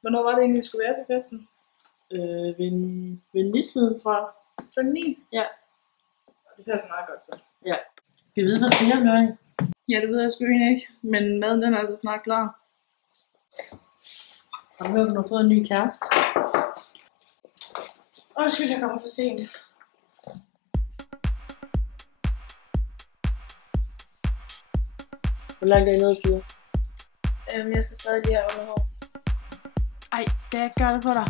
Hvornår var det egentlig, vi skulle være til festen? Ved 9-tiden, tror jeg. Klokken 9? Ja. Det passer meget godt så. Ja. Skal vi vide, hvad til om det? Ja, det ved jeg sgu egentlig ikke. Men maden den er altså snart klar. Har du hørt, at du har fået en ny kæreste? Undskyld, jeg kommer for sent. Hvor langt er I nede, piger? Jeg skal stadig lige have underhår. Ej, skal jeg ikke gøre det for dig?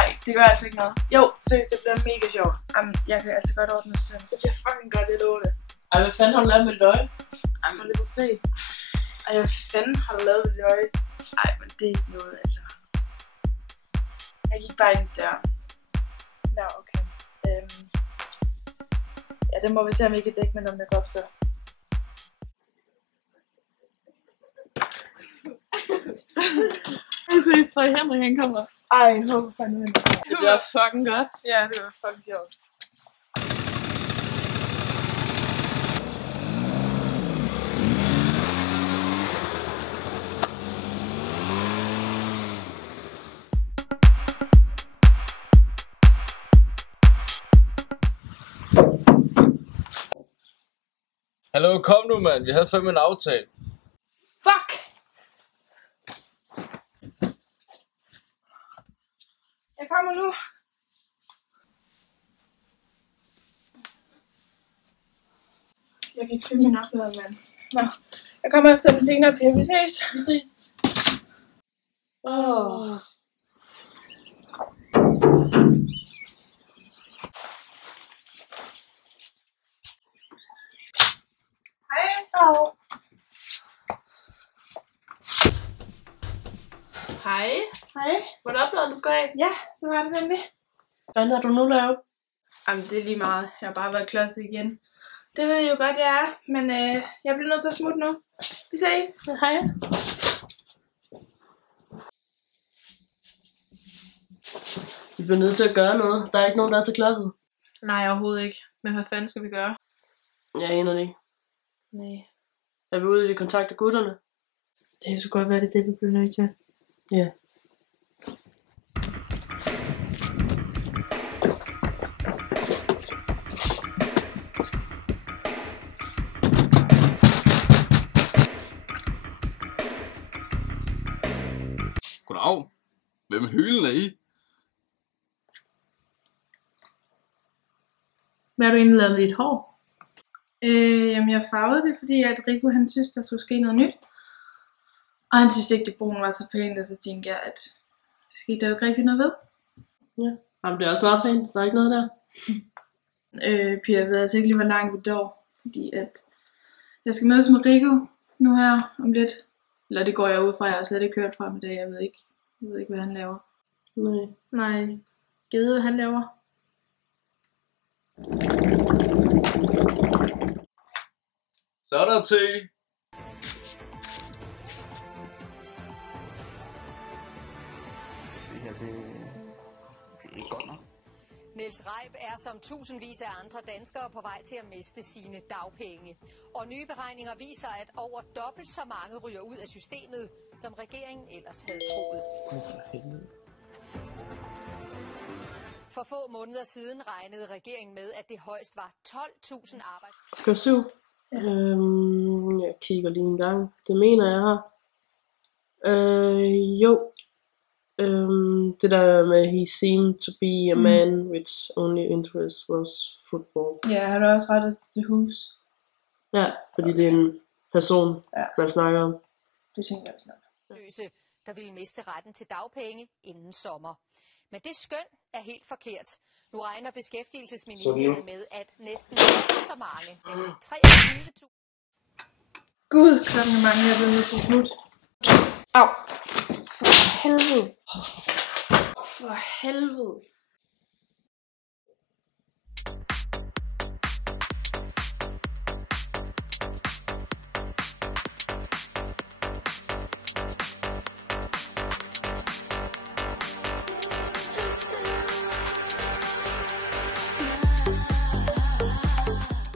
Ej, det gør altså ikke noget. Jo, seriøst, det bliver mega sjovt. Jamen, jeg kan altså godt ordne det selv. Det bliver fucking godt, jeg lover det. Ej, hvad fanden har du lavet med dit øje? Ej, men lige se. Ej, hvad fanden har du lavet ved dit øje? Ej, men det er ikke noget, altså. Jeg gik bare ind der. Nå, okay. Ja, det må vi se, om vi kan dække med noget makeup så. Jeg tror, at Henrik han kommer. Ej, jeg håber fandme, han kommer. Det bliver fucking godt. Ja, det var fucking sjovt. Hallo, kom nu mand, vi havde fandme en aftale. Fuck! Jeg kommer nu. Jeg kan ikke finde min opmøder, mand. Nå, jeg kommer efter den senere, Per. Vi ses. Vi ses. Hej. Hej. Var det opdaget, du skulle have? Ja, så var det nemlig. Hvad har du nu lavet? Jamen, det er lige meget. Jeg har bare været klodset igen. Det ved jeg jo godt, jeg er. Men jeg bliver nødt til at smutte nu. Vi ses. Hej. Vi bliver nødt til at gøre noget. Der er ikke nogen, der er til klodset. Nej, overhovedet ikke. Men hvad fanden skal vi gøre? Jeg aner det ikke. Nej. Er vi ude i kontakt med gutterne? Det skulle godt være, det vi bliver nødt til. Ja. Goddag. Hvem hylen er I? Hvad har du egentlig lavet med dit hår? Jamen jeg farvede det, fordi at Rico han synes, der skulle ske noget nyt. Og han synes ikke, det brune var så pænt, og så tænkte jeg, at det skete der jo ikke rigtig noget ved. Ja. Jamen, det er også meget pænt. Der er ikke noget der. Pia, jeg ved altså ikke lige, hvor langt vi når. Fordi at jeg skal mødes med Rico nu her om lidt. Eller det går jeg ud fra, jeg har slet ikke hørt fra ham i dag. Jeg ved ikke, hvad han laver. Nej. Jeg ved, hvad han laver. Så er der te. Det her, det er ikke godt nok. Niels Reib er som tusindvis af andre danskere på vej til at miste sine dagpenge. Og nye beregninger viser, at over dobbelt så mange ryger ud af systemet, som regeringen ellers havde troet. For få måneder siden regnede regeringen med, at det højst var 12.000 arbejdsplads. Skal 7? Ja. Jeg kigger lige en gang. Det mener jeg har. Jo. Det der med, he seemed to be a man which only interest was football. Ja, har du også rettet til hus? Ja, fordi det er en person, man snakker om. Det tænker jeg også nok. Der ville miste retten til dagpenge inden sommer. Men det skøn er helt forkert. Nu regner Beskæftigelsesministeriet med, at næsten så mange, nemlig 23.000. Gud, klokken er mange, jeg bliver nødt til at smutte. Au. For helvede. For helvede.